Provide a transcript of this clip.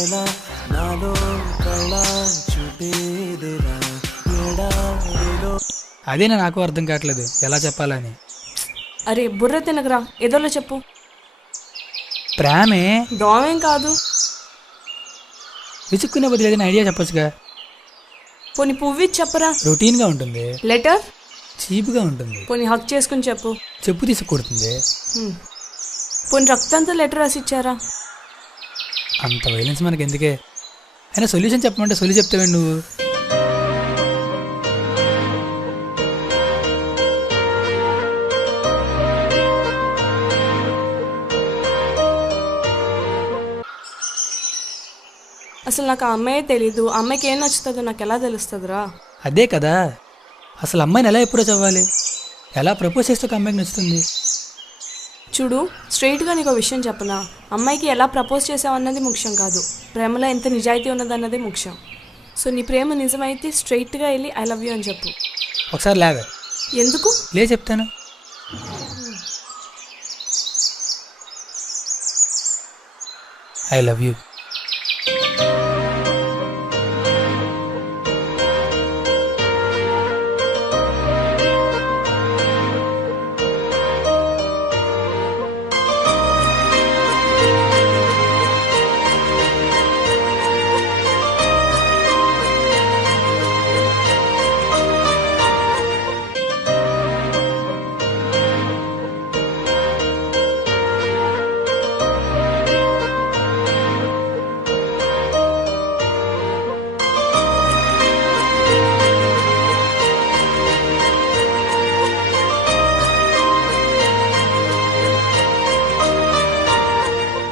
ఎలా నాలో కళ చూపేదిరా ఎడారిలో. అదే నాకు అర్థం కావట్లేదు ఎలా చెప్పాలని. అరే బుర్ర తినకరా, ఏదోలో చెప్పు. ప్రేమే డామేం కాదు. విసుక్కునే బదులు ఏదైనా ఐడియా చెప్పొచ్చుగా. పోనీ పువ్వి చెప్పరా. రొటీన్గా ఉంటుంది, లెటర్ చీప్గా ఉంటుంది. పోనీ హక్ చేసుకుని చెప్పు. చెప్పు తీసుకొడుతుంది. పోనీ రక్తంతో లెటర్ రాసిచ్చారా. అంత వైలెన్స్ మనకి ఎందుకే. అయినా సొల్యూషన్ చెప్పమంటే సొల్యూ చెప్తావే నువ్వు. అసలు నాకు ఆ అమ్మాయే తెలీదు. ఆ అమ్మాయికి ఏం నచ్చుతుందో నాకు ఎలా తెలుస్తుందిరా. అదే కదా, అసలు అమ్మాయిని ఎలా అప్రోచ్ అవ్వాలి, ఎలా ప్రపోజ్ చేస్తే ఒక అమ్మాయికి నచ్చుతుంది. చూడు, స్ట్రైట్గా నీకు విషయం చెప్పనా. అమ్మాయికి ఎలా ప్రపోజ్ చేసావన్నది ముఖ్యం కాదు, ప్రేమలో ఎంత నిజాయితీ ఉన్నదన్నదే ముఖ్యం. సో నీ ప్రేమ నిజమైతే స్ట్రైట్గా వెళ్ళి ఐ లవ్ యూ అని చెప్పు. ఒకసారి లేవే. ఎందుకు లే చెప్తాను. I love you.